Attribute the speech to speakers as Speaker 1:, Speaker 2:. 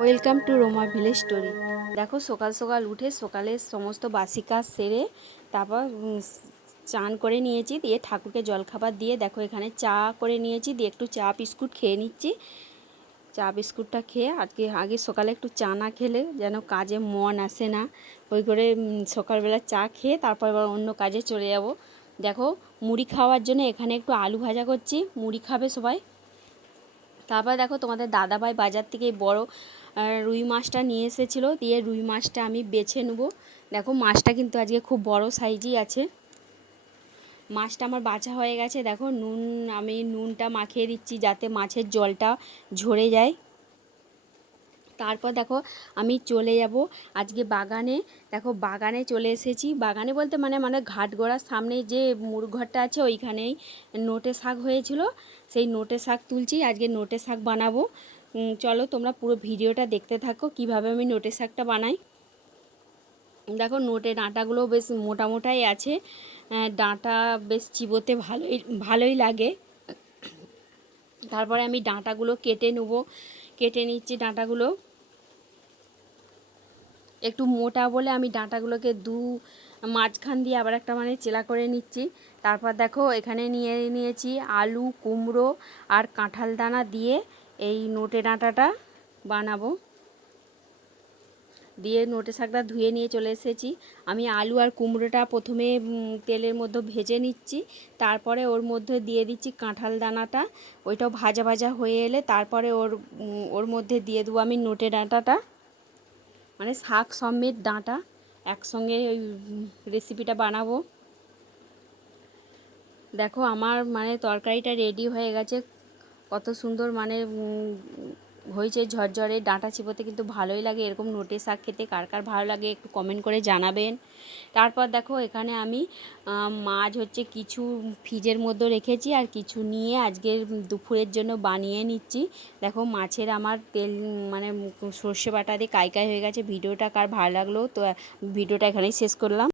Speaker 1: Welcome to Roma village story. দেখো, সকাল সকাল উঠে সকালের সমস্ত বাসি কাজ সেরে তারপর চান করে নিয়েছি, দিয়ে ঠাকুরকে জলখাবার দিয়ে দেখো এখানে চা করে নিয়েছি, দিয়ে একটু চা বিস্কুট খেয়ে নিচ্ছি। চা বিস্কুটটা খেয়ে আজকে, আগে সকালে একটু চা না খেলে যেন কাজে মন আসে না। ওই করে সকালবেলা চা খেয়ে তারপর আবার অন্য কাজে চলে যাব। দেখো, মুড়ি খাওয়ার জন্য এখানে একটু আলু ভাজা করছি, মুড়ি খাবে সবাই। তারপর দেখো তোমাদের দাদাভাই বাজার থেকে বড় রুই মাছটা নিয়ে এসেছিল, দিয়ে রুই মাছটা আমি বেছে নেব। দেখো মাছটা কিন্তু আজকে খুব বড় সাইজই আছে। মাছটা আমার বাছা হয়ে গেছে, দেখো নুন, আমি নুনটা মাখিয়ে দিচ্ছি যাতে মাছের জলটা ঝরে যায়। তারপর দেখো আমি চলে যাব আজকে বাগানে। দেখো বাগানে চলে এসেছি। বাগানে বলতে মানে মানে ঘাটগড়ার সামনে যে মুরঘরটা আছে, ওইখানেই নোটে শাক হয়েছিল। সেই নোটে শাক তুলছি, আজকে নোটে শাক বানাবো। চলো তোমরা পুরো ভিডিওটা দেখতে থাকো, কীভাবে আমি নোটে শাকটা বানাই। দেখো নোটে ডাঁটাগুলো বেশ মোটা মোটাই আছে ডাঁটা বেশ চিবোতে ভালোই ভালোই লাগে। তারপরে আমি ডাঁটাগুলো কেটে নেব, কেটে নিচ্ছি ডাঁটাগুলো। একটু মোটা বলে আমি ডাঁটাগুলোকে দু মাঝখান দিয়ে আবার একটা মানে চেলা করে নিচ্ছি। তারপর দেখো এখানে নিয়ে নিয়েছি আলু, কুমড়ো আর কাঁঠাল দানা দিয়ে এই নোটে ডাঁটাটা বানাবো। দিয়ে নোটে শাকটা ধুয়ে নিয়ে চলে এসেছি। আমি আলু আর কুমড়োটা প্রথমে তেলের মধ্যে ভেজে নিচ্ছি। তারপরে ওর মধ্যে দিয়ে দিচ্ছি কাঁঠাল দানাটা। ওইটাও ভাজা ভাজা হয়ে এলে তারপরে ওর ওর মধ্যে দিয়ে দেবো আমি নোটে ডাঁটাটা মানে শাক সমেত ডাঁটা একসঙ্গে ওই রেসিপিটা বানাবো। দেখো আমার মানে তরকারিটা রেডি হয়ে গেছে। কত সুন্দর মানে হয়েছে ঝরঝরে, ডাঁটা চিবোতে কিন্তু ভালোই লাগে। এরকম নোটে শাক খেতে কার কার ভালো লাগে একটু কমেন্ট করে জানাবেন। তারপর দেখো এখানে আমি মাছ হচ্ছে কিছু ফ্রিজের মধ্যে রেখেছি আর কিছু নিয়ে আজকের দুপুরের জন্য বানিয়ে নিচ্ছি। দেখো মাছের আমার তেল মানে সর্ষে বাটা দিয়ে কাই কাই হয়ে গেছে। ভিডিওটা কার ভালো লাগল তো, ভিডিওটা এখানেই শেষ করলাম।